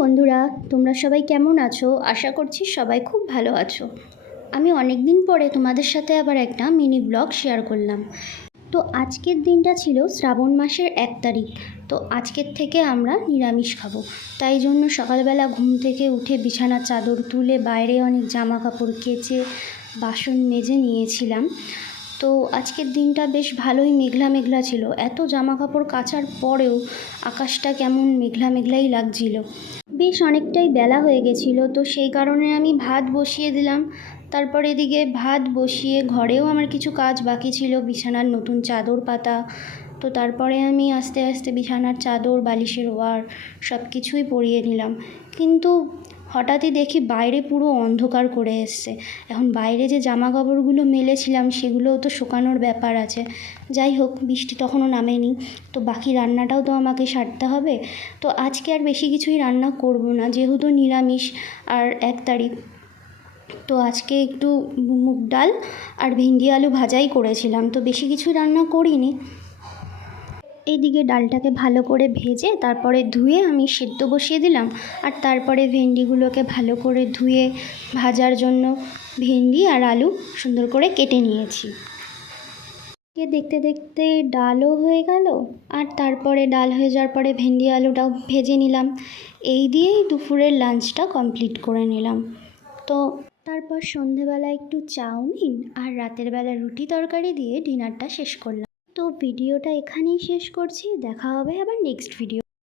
বন্ধুরা, তোমরা সবাই কেমন আছো? আশা করছি সবাই খুব ভালো আছো। আমি অনেক দিন পরে তোমাদের সাথে আবার একটা মিনি ব্লগ শেয়ার করলাম। তো আজকের দিনটা ছিল শ্রাবণ মাসের 1 তারিখ। তো আজকের থেকে আমরা নিরামিষ খাবো। তাই জন্য সকালবেলা ঘুম থেকে উঠে বিছানার চাদর তুলে বাইরে অনেক জামা কাপড় কেচে বাসন মেজে নিয়েছিলাম। তো আজকের দিনটা বেশ ভালোই মেঘলা মেঘলা ছিল। এত জামা কাপড় কাচার পরেও আকাশটা কেমন মেঘলা মেঘলাই লাগছিল। বেশ অনেকটাই বেলা হয়ে গেছিলো, তো সেই কারণে আমি ভাত বসিয়ে দিলাম। তারপর এদিকে ভাত বসিয়ে ঘরেও আমার কিছু কাজ বাকি ছিল, বিছানার নতুন চাদর পাতা। তো তারপরে আমি আস্তে আস্তে বিছানার চাদর, বালিশের ওয়ার সব কিছুই পরিয়ে নিলাম। কিন্তু হঠাৎই দেখি বাইরে পুরো অন্ধকার করে এসছে। এখন বাইরে যে জামা কাপড়গুলো মেলেছিলাম সেগুলোও তো শুকানোর ব্যাপার আছে। যাই হোক, বৃষ্টি তখনও নামেনি, তো বাকি রান্নাটাও তো আমাকে সারতে হবে। তো আজকে আর বেশি কিছুই রান্না করব না, যেহেতু নিরামিষ আর 1 তারিখ। তো আজকে একটু মুগ ডাল আর ভেন্ডি আলু ভাজাই করেছিলাম, তো বেশি কিছু রান্না করিনি। এইদিকে ডালটাকে ভালো করে ভেজে তারপরে ধুয়ে আমি সেদ্ধ বসিয়ে দিলাম। আর তারপরে ভেন্ডিগুলোকে ভালো করে ধুয়ে ভাজার জন্য ভেন্ডি আর আলু সুন্দর করে কেটে নিয়েছি। দেখতে দেখতে ডালও হয়ে গেল, আর তারপরে ডাল হয়ে যাওয়ার পরে ভেন্ডি আলুটাও ভেজে নিলাম। এই দিয়েই দুপুরের লাঞ্চটা কমপ্লিট করে নিলাম। তো তারপর সন্ধেবেলা একটু চাউমিন আর রাতের বেলা রুটি তরকারি দিয়ে ডিনারটা শেষ করলাম। তো ভিডিওটা এখানেই শেষ করছি। দেখা হবে আবার নেক্সট ভিডিও।